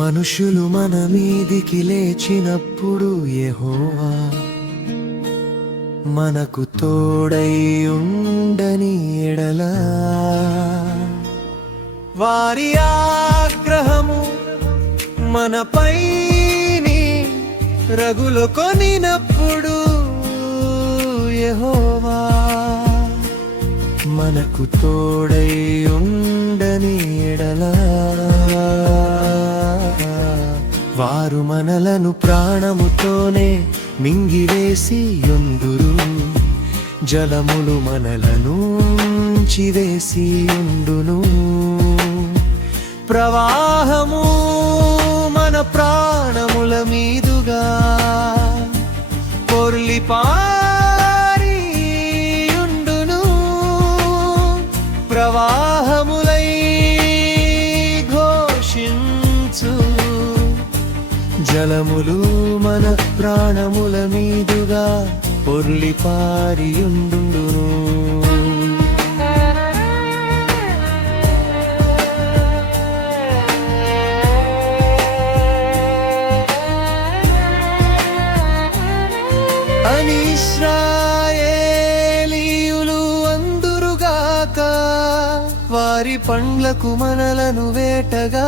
మనుషులు మన మీదికి లేచినప్పుడు యెహోవా మనకు తోడై ఉండని ఎడల వారి ఆగ్రహము మనపైని రగులు కొనినప్పుడు యెహోవా మనకు తోడై ఉండని ఎడల వారు మనలను ప్రాణముతోనే మింగివేసి యుందురు జలములు మనలను చివేసి ఉండును ప్రవాహము మన ప్రాణముల మీదుగా పొర్లిపారి ఉండును ప్రవాహములై ఘోషించు జలములు మన ప్రాణముల మీదుగా పొర్లిపారియుండును అని ఇశ్రాయేలీయులు అందురుగాక వారి పండ్లకు మనలను వేటగా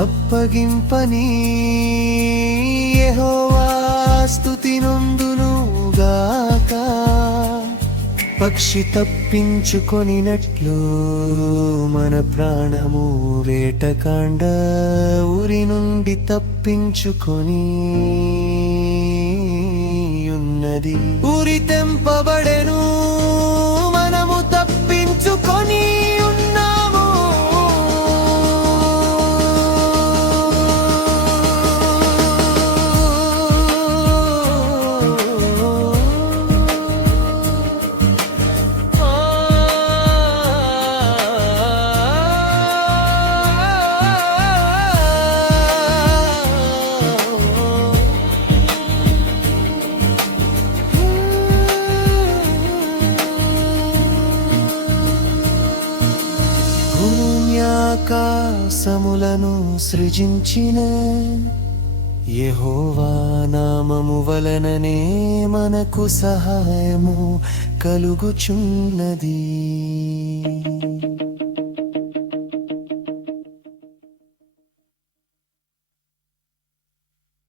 అప్పగింపని యెహోవా స్తుతి నొందునుగాక పక్షి తప్పించుకొనినట్లు మన ప్రాణము వేటకాండ ఊరి నుండి తప్పించుకొని ఉన్నది ఊరి తెంపబడెను మనము తప్పించుకొని ఆకాశములను సృజించిన యెహోవా నామము వలననే మనకు సహాయము కలుగుచున్నది.